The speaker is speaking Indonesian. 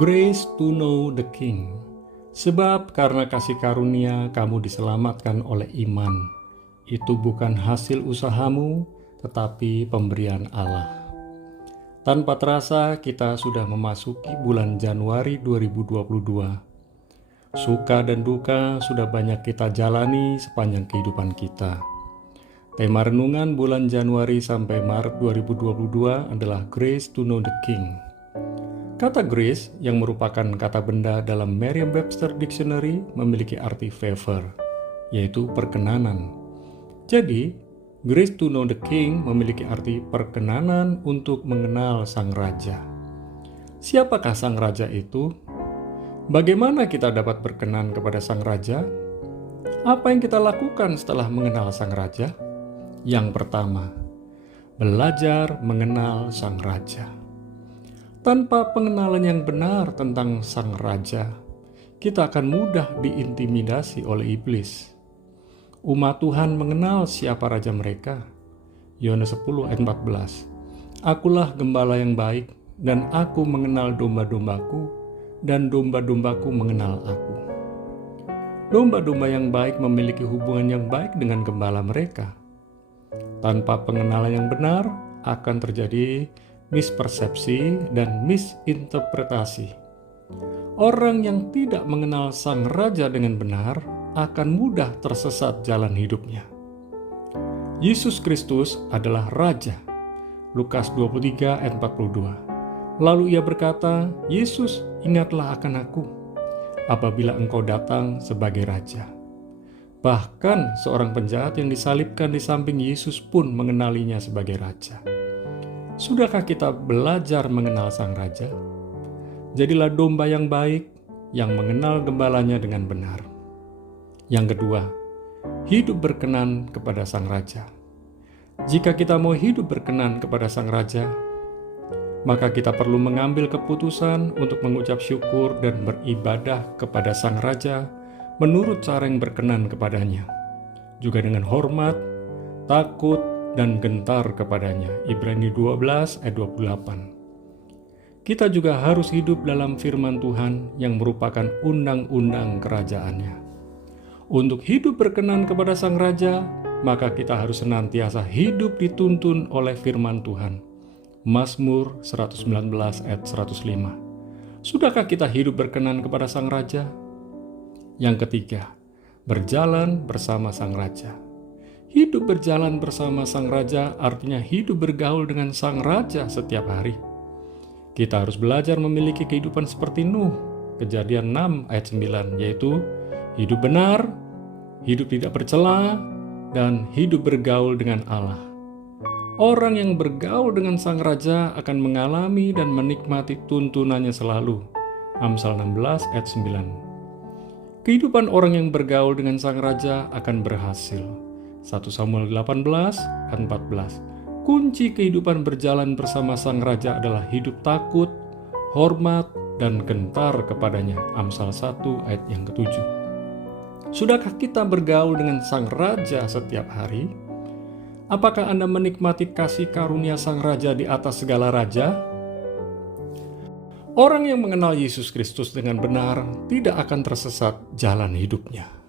Grace to know the King. Sebab karena kasih karunia kamu diselamatkan oleh iman. Itu bukan hasil usahamu, tetapi pemberian Allah. Tanpa terasa kita sudah memasuki bulan Januari 2022. Suka dan duka sudah banyak kita jalani sepanjang kehidupan kita. Tema renungan bulan Januari sampai Maret 2022 adalah Grace to know the King. Kata grace yang merupakan kata benda dalam Merriam-Webster Dictionary memiliki arti favor, yaitu perkenanan. Jadi, grace to know the king memiliki arti perkenanan untuk mengenal sang raja. Siapakah sang raja itu? Bagaimana kita dapat berkenan kepada sang raja? Apa yang kita lakukan setelah mengenal sang raja? Yang pertama, belajar mengenal sang raja. Tanpa pengenalan yang benar tentang sang raja, kita akan mudah diintimidasi oleh iblis. Umat Tuhan mengenal siapa raja mereka. Yohanes 10 ayat 14. Akulah gembala yang baik, dan aku mengenal domba-dombaku, dan domba-dombaku mengenal aku. Domba-domba yang baik memiliki hubungan yang baik dengan gembala mereka. Tanpa pengenalan yang benar, akan terjadi mispersepsi dan misinterpretasi. Orang yang tidak mengenal sang raja dengan benar akan mudah tersesat jalan hidupnya. Yesus Kristus adalah raja. Lukas 23 ayat 42. Lalu ia berkata, "Yesus, ingatlah akan aku apabila engkau datang sebagai raja." Bahkan seorang penjahat yang disalibkan di samping Yesus pun mengenalinya sebagai raja. Sudahkah kita belajar mengenal sang raja? Jadilah domba yang baik, yang mengenal gembalanya dengan benar. Yang kedua, hidup berkenan kepada sang raja. Jika kita mau hidup berkenan kepada sang raja, maka kita perlu mengambil keputusan untuk mengucap syukur dan beribadah kepada sang raja menurut cara yang berkenan kepadanya, juga dengan hormat, takut, dan gentar kepadanya. Ibrani 12 ayat 28. Kita juga harus hidup dalam firman Tuhan yang merupakan undang-undang kerajaannya. Untuk hidup berkenan kepada sang raja, maka kita harus senantiasa hidup dituntun oleh firman Tuhan. Mazmur 119 ayat 105. Sudahkah kita hidup berkenan kepada sang raja? Yang ketiga, berjalan bersama sang raja. Hidup berjalan bersama sang raja artinya hidup bergaul dengan sang raja setiap hari. Kita harus belajar memiliki kehidupan seperti Nuh, Kejadian 6 ayat 9, yaitu hidup benar, hidup tidak bercela, dan hidup bergaul dengan Allah. Orang yang bergaul dengan sang raja akan mengalami dan menikmati tuntunannya selalu. Amsal 16 ayat 9. Kehidupan orang yang bergaul dengan sang raja akan berhasil. 1 Samuel 18 ayat 14. Kunci kehidupan berjalan bersama sang raja adalah hidup takut, hormat, dan gentar kepadanya. Amsal 1 ayat yang ke-7. Sudahkah kita bergaul dengan sang raja setiap hari? Apakah Anda menikmati kasih karunia sang raja di atas segala raja? Orang yang mengenal Yesus Kristus dengan benar tidak akan tersesat jalan hidupnya.